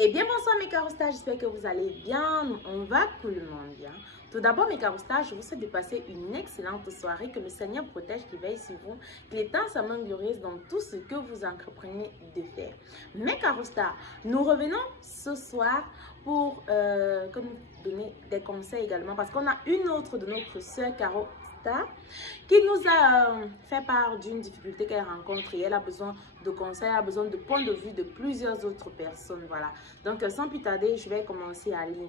Eh bien, bonsoir mes carostas, j'espère que vous allez bien. On va coollement bien. Tout d'abord, mes carostas, je vous souhaite de passer une excellente soirée, que le Seigneur protège, qu'il veille sur vous, qu'il étend sa main glorieuse dans tout ce que vous entreprenez de faire. Mes carostas, nous revenons ce soir pour nous donner des conseils également, parce qu'on a une autre de notre sœur Caro qui nous a fait part d'une difficulté qu'elle rencontre et elle a besoin de conseils, elle a besoin de points de vue de plusieurs autres personnes. Voilà. Donc, sans plus tarder, je vais commencer à lire.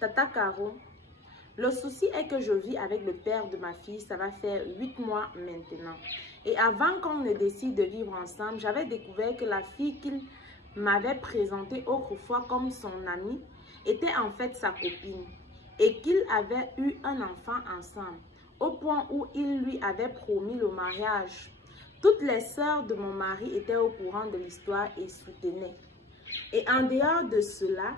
Tata Caro, le souci est que je vis avec le père de ma fille, ça va faire 8 mois maintenant. Et avant qu'on ne décide de vivre ensemble, j'avais découvert que la fille qu'il m'avait présentée autrefois comme son amie était en fait sa copine et qu'ils avaient eu un enfant ensemble, au point où il lui avait promis le mariage. Toutes les sœurs de mon mari étaient au courant de l'histoire et soutenaient. Et en dehors de cela,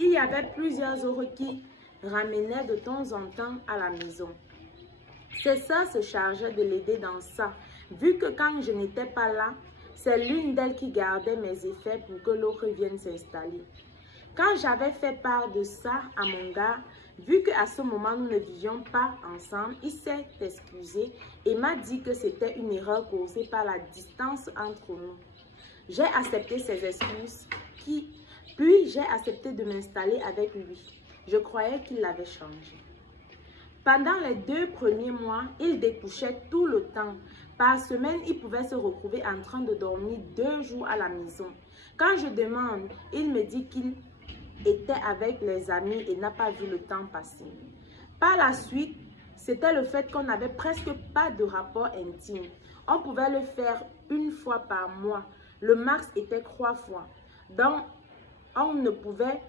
il y avait plusieurs autres qui ramenaient de temps en temps à la maison. Ces sœurs se chargeaient de l'aider dans ça, vu que quand je n'étais pas là, c'est l'une d'elles qui gardait mes effets pour que l'autre vienne s'installer. Quand j'avais fait part de ça à mon gars, vu qu'à ce moment nous ne vivions pas ensemble, il s'est excusé et m'a dit que c'était une erreur causée par la distance entre nous. J'ai accepté ses excuses, puis j'ai accepté de m'installer avec lui. Je croyais qu'il l'avait changé. Pendant les 2 premiers mois, il découchait tout le temps. Par semaine, il pouvait se retrouver en train de dormir 2 jours à la maison. Quand je demande, il me dit qu'il était avec les amis et n'a pas vu le temps passer. Par la suite, c'était le fait qu'on n'avait presque pas de rapport intime. On pouvait le faire 1 fois par mois. Le max était 3 fois. Donc, on ne pouvait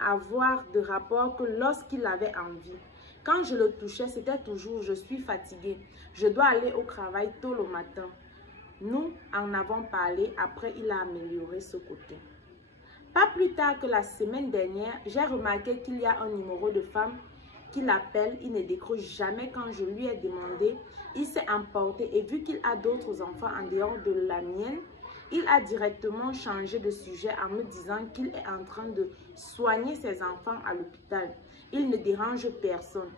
avoir de rapport que lorsqu'il avait envie. Quand je le touchais, c'était toujours « je suis fatiguée, je dois aller au travail tôt le matin ». Nous en avons parlé, après il a amélioré ce côté. Pas plus tard que la semaine dernière, j'ai remarqué qu'il y a un numéro de femme qui l'appelle. Il ne décroche jamais. Quand je lui ai demandé, il s'est emporté et vu qu'il a d'autres enfants en dehors de la mienne, il a directement changé de sujet en me disant qu'il est en train de soigner ses enfants à l'hôpital. Il ne dérange personne.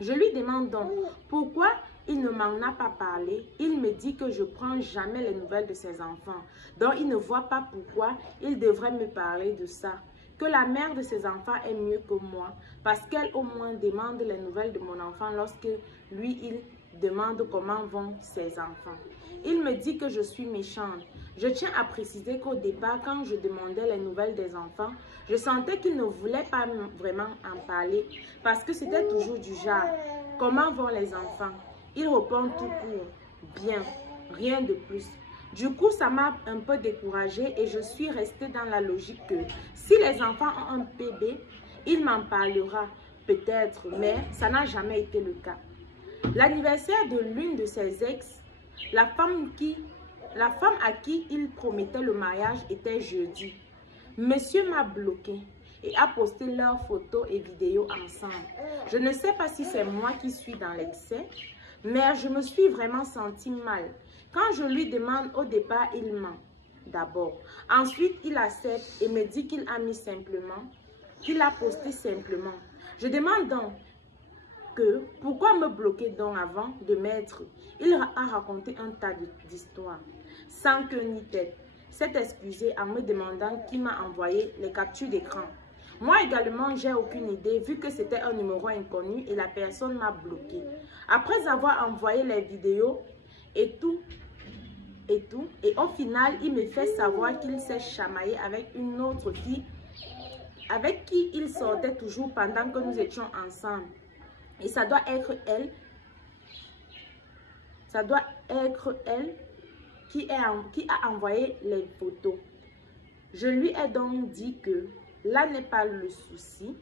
Je lui demande donc pourquoi il ne m'en a pas parlé. Il me dit que je ne prends jamais les nouvelles de ses enfants. Donc il ne voit pas pourquoi il devrait me parler de ça. Que la mère de ses enfants est mieux que moi parce qu'elle au moins demande les nouvelles de mon enfant lorsque lui il demande comment vont ses enfants. Il me dit que je suis méchante. Je tiens à préciser qu'au départ, quand je demandais les nouvelles des enfants, je sentais qu'il ne voulait pas vraiment en parler parce que c'était toujours du genre « Comment vont les enfants ?» Il répond tout court « Bien, rien de plus ». Du coup, ça m'a un peu découragée et je suis restée dans la logique que si les enfants ont un bébé, il m'en parlera peut-être, mais ça n'a jamais été le cas. L'anniversaire de l'une de ses ex, la femme à qui il promettait le mariage était jeudi. Monsieur m'a bloqué et a posté leurs photos et vidéos ensemble. Je ne sais pas si c'est moi qui suis dans l'excès, mais je me suis vraiment sentie mal. Quand je lui demande au départ, il ment d'abord. Ensuite, il accepte et me dit qu'il a mis simplement, qu'il a posté simplement. Je demande donc que pourquoi me bloquer donc avant de mettre. Il a raconté un tas d'histoires sans queue ni tête. S'est excusé en me demandant qui m'a envoyé les captures d'écran. Moi également, j'ai aucune idée vu que c'était un numéro inconnu et la personne m'a bloqué. Après avoir envoyé les vidéos et tout, et au final, il me fait savoir qu'il s'est chamaillé avec une autre fille avec qui il sortait toujours pendant que nous étions ensemble. Et ça doit être elle qui a envoyé les photos. Je lui ai donc dit que là n'est pas le souci,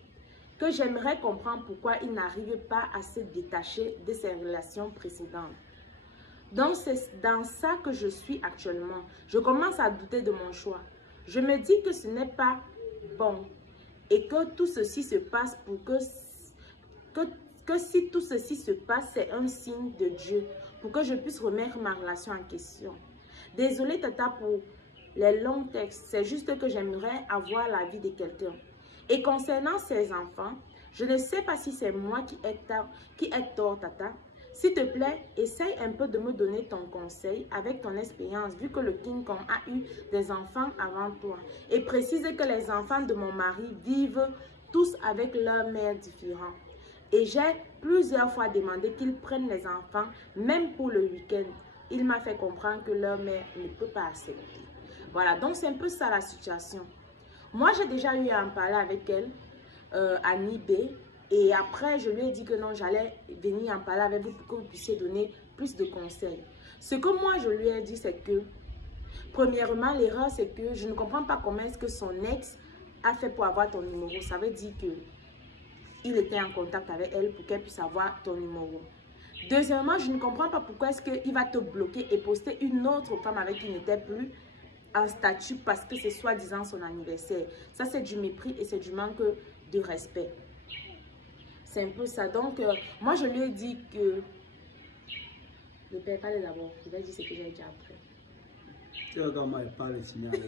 que j'aimerais comprendre pourquoi il n'arrive pas à se détacher de ses relations précédentes. Donc c'est dans ça que je suis actuellement. Je commence à douter de mon choix. Je me dis que ce n'est pas bon et que tout ceci se passe pour que si tout ceci se passe, c'est un signe de Dieu pour que je puisse remettre ma relation en question. Désolée Tata pour les longs textes. C'est juste que j'aimerais avoir l'avis de quelqu'un. Et concernant ces enfants, je ne sais pas si c'est moi qui ai tort, Tata. S'il te plaît, essaye un peu de me donner ton conseil avec ton expérience, vu que le King Kong a eu des enfants avant toi. Et précise que les enfants de mon mari vivent tous avec leurs mères différentes. Et j'ai plusieurs fois demandé qu'ils prennent les enfants, même pour le week-end. Il m'a fait comprendre que leur mère ne peut pas accepter. Voilà, donc c'est un peu ça la situation. Moi, j'ai déjà eu à en parler avec elle, à Nibé. Et après, je lui ai dit que non, j'allais venir en parler avec vous pour que vous puissiez donner plus de conseils. Ce que moi, je lui ai dit, c'est que, premièrement, l'erreur, c'est que je ne comprends pas comment est-ce que son ex a fait pour avoir ton numéro. Ça veut dire que il était en contact avec elle pour qu'elle puisse avoir ton numéro. Deuxièmement, je ne comprends pas pourquoi est-ce qu'il va te bloquer et poster une autre femme avec qui il n'était plus en statut parce que c'est soi-disant son anniversaire. Ça, c'est du mépris et c'est du manque de respect. C'est un peu ça. Donc, moi, je lui ai dit que... Ne perds pas d'abord. Je vais dire ce que j'ai dit après. Tu vois comment elle parle, Tina. Tu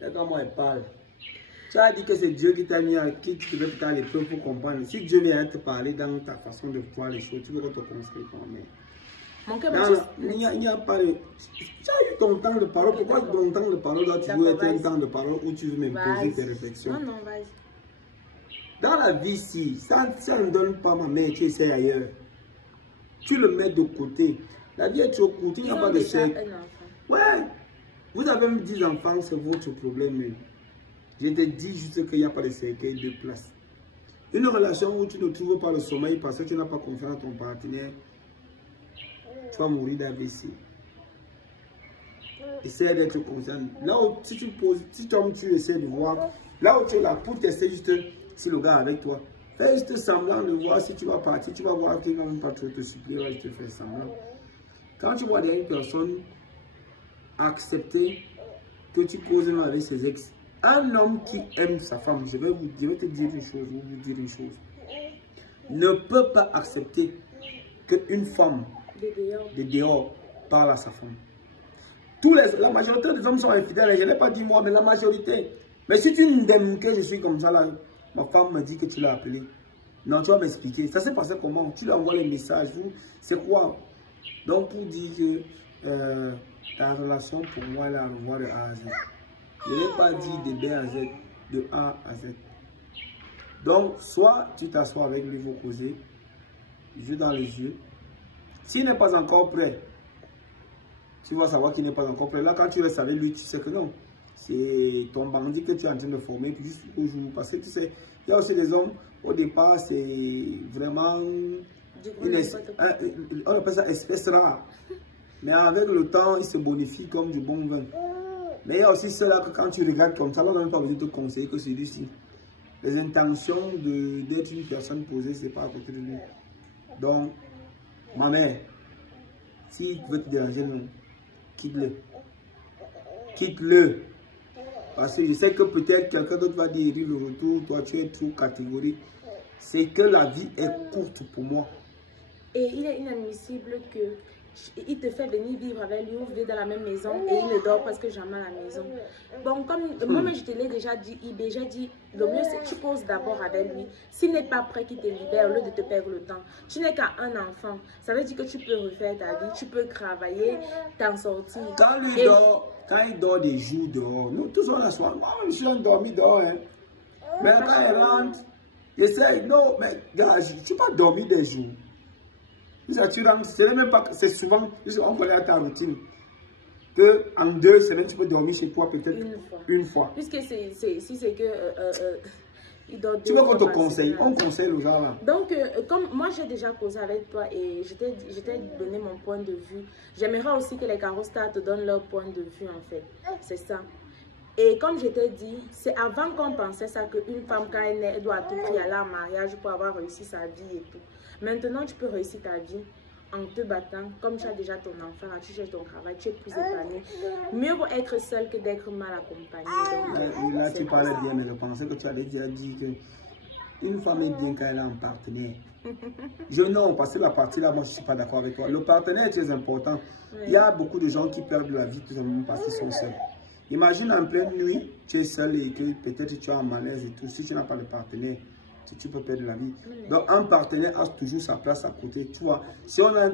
vois comment elle parle. Tu as dit que c'est Dieu qui t'a mis à qui tu devais faire l'épreuve pour comprendre. Si Dieu vient te parler dans ta façon de voir les choses, tu veux qu'on te conseille toi-même. Il n'y a pas de... Tu as eu ton temps de parole. Pourquoi ton temps de parole doit toujours être un temps de parole où tu veux m'imposer tes réflexions? Non, non, vas-y. Dans la vie, si ça ne donne pas ma mère, tu essaies ailleurs. Tu le mets de côté. La vie est trop courte, il n'y a pas de chèque. Ouais, vous avez même 10 enfants, c'est votre problème. Je te dis juste qu'il n'y a pas de cercueil de place. Une relation où tu ne trouves pas le sommeil parce que tu n'as pas confiance en ton partenaire, tu vas mourir d'AVC. Essaie d'être conscient. Là où si tu poses, si tu essaies de voir, là où tu es là pour tester juste si le gars est avec toi, fais juste semblant de voir si tu vas partir, tu vas voir qu'il ne va même pas trop te supplier, là, je te fais semblant. Quand tu vois une personne accepter que tu causes avec ses ex, un homme qui aime sa femme, je vais te dire une chose, ne peut pas accepter qu'une femme de dehors parle à sa femme. La majorité des hommes sont infidèles, je n'ai pas dit moi, mais la majorité. Mais si tu m'aimes que je suis comme ça, là, ma femme me dit que tu l'as appelé. Non, tu vas m'expliquer. Ça s'est passé comment? Tu lui envoies les messages. C'est quoi? Donc, pour dire que ta relation, pour moi, elle est à revoir de A à Z. Je n'ai pas dit de B à Z, de A à Z. Donc, soit tu t'assois avec lui, vous causez, yeux dans les yeux. S'il n'est pas encore prêt, tu vas savoir qu'il n'est pas encore prêt. Là, quand tu restes avec lui, tu sais que non. C'est ton bandit que tu es en train de former, puis juste au jour. Parce que tu sais, il y a aussi des hommes, au départ, c'est vraiment on appelle ça espèce rare. Mais avec le temps, il se bonifie comme du bon vin. Mais il y a aussi ceux-là que quand tu regardes comme ça, là, on n'a même pas besoin de te conseiller que celui-ci. Les intentions d'être une personne posée, c'est pas à côté de lui. Donc, ma mère, s'il veut te déranger, non, quitte-le. Quitte-le. Parce que je sais que peut-être quelqu'un d'autre va dire le retour, toi tu es trop catégorique. C'est que la vie est courte pour moi. Et il est inadmissible que il te fait venir vivre avec lui, vous vivez dans la même maison et il ne dort presque jamais à la maison. Bon, comme moi-même je te l'ai déjà dit, j'ai dit, le mieux c'est que tu poses d'abord avec lui. S'il n'est pas prêt qu'il te libère, au lieu de te perdre le temps. Tu n'es qu'à un enfant. Ça veut dire que tu peux refaire ta vie, tu peux travailler, t'en sortir. Quand il dort des jours dehors, nous tous on a soin. Moi, je suis endormi dehors. Hein. Mais quand il rentre, j'essaie, non, mais gars, je ne suis pas dormi des jours. C'est souvent, on connaît ta routine. Que en 2 semaines, tu peux dormir chez toi peut-être une fois. Puisque si c'est que il dort tu veux qu'on te conseille? On conseille aux gens là. Donc, comme moi j'ai déjà causé avec toi et je t'ai donné mon point de vue, j'aimerais aussi que les carostas te donnent leur point de vue en fait. C'est ça. Et comme je t'ai dit, c'est avant qu'on pensait ça qu'une femme, quand elle naît, elle doit à tout prix aller en mariage pour avoir réussi sa vie et tout. Maintenant, tu peux réussir ta vie en te battant. Comme tu as déjà ton enfant, tu cherches ton travail, tu es plus épanoui. Mieux vaut être seul que d'être mal accompagné. Donc, là, tu parlais bien, mais je pensais que tu allais déjà dire que une femme est bien quand elle a un partenaire. Non, parce que la partie là, moi je ne suis pas d'accord avec toi. Le partenaire est très important. Oui. Il y a beaucoup de gens qui perdent la vie tout simplement parce qu'ils sont seuls. Imagine en pleine nuit, tu es seul et que peut-être tu as un malaise et tout. Si tu n'as pas de partenaire, tu peux perdre la vie. Oui. Donc un partenaire a toujours sa place à côté. Tu vois, si on a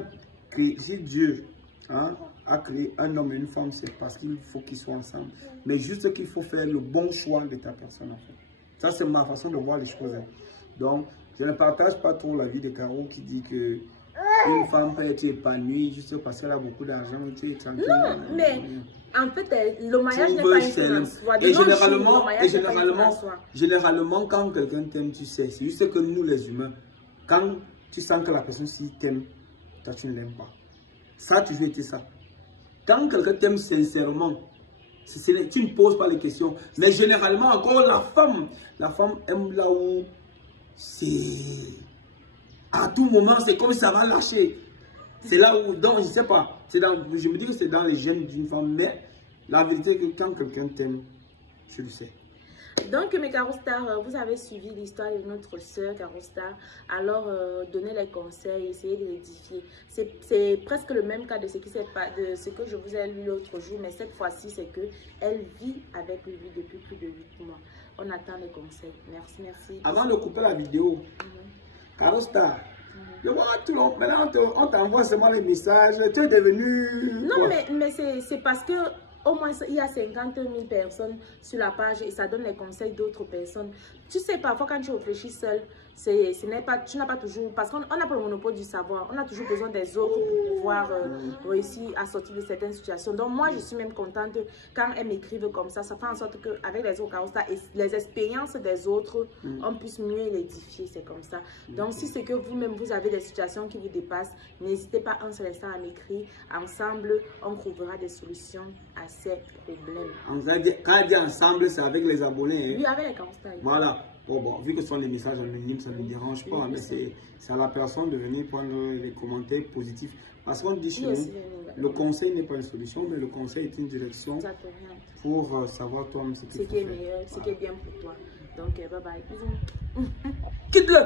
créé, si Dieu a créé un homme et une femme, c'est parce qu'il faut qu'ils soient ensemble. Mais juste qu'il faut faire le bon choix de ta personne en fait. Ça c'est ma façon de voir les choses. Donc je ne partage pas trop l'avis de Caro qui dit que une femme peut être épanouie juste parce qu'elle a beaucoup d'argent. Non, mais en fait, le mariage n'est pas une chose en soi. Et généralement, quand quelqu'un t'aime, tu sais, c'est juste que nous les humains, quand tu sens que la personne si t'aime, toi tu ne l'aimes pas. Ça a toujours été ça. Quand quelqu'un t'aime sincèrement, tu ne poses pas les questions. Mais généralement, encore la femme aime là où c'est... À tout moment, c'est comme si ça va lâcher. C'est là où, donc, je ne sais pas. Je me dis que c'est dans les gènes d'une femme, mais la vérité est que quand quelqu'un t'aime, tu le sais. Donc, mes Carostars, vous avez suivi l'histoire de notre soeur Carostar. Alors, donnez les conseils, essayez de l'édifier. C'est presque le même cas de ce que je vous ai lu l'autre jour, mais cette fois-ci, c'est qu'elle vit avec lui depuis plus de 8 mois. On attend les conseils. Merci, merci. Avant de couper la vidéo, Carostar, maintenant on t'envoie seulement les messages, tu es devenu... Non, mais c'est parce que au moins il y a 50 000 personnes sur la page et ça donne les conseils d'autres personnes. Tu sais, parfois quand tu réfléchis seul, tu n'as pas toujours, parce qu'on n'a pas le monopole du savoir, on a toujours besoin des autres pour pouvoir réussir à sortir de certaines situations. Donc moi je suis même contente quand elles m'écrivent comme ça fait en sorte qu'avec les autres Carostar et les expériences des autres, on puisse mieux l'édifier, c'est comme ça. Donc si c'est que vous-même vous avez des situations qui vous dépassent, n'hésitez pas un seul instant à m'écrire. Ensemble, on trouvera des solutions à ces problèmes. Quand on dit ensemble, c'est avec les abonnés. Oui, avec les Carostar. Voilà. Bon, vu que ce sont des messages anonymes, ça ne me dérange pas, oui, mais c'est à la personne de venir prendre les commentaires positifs. Parce qu'on dit chez nous, le conseil n'est pas une solution, mais le conseil est une direction pour savoir toi-même ce qui est meilleur, ce qui est bien pour toi. Donc, bye bye. Quitte-le!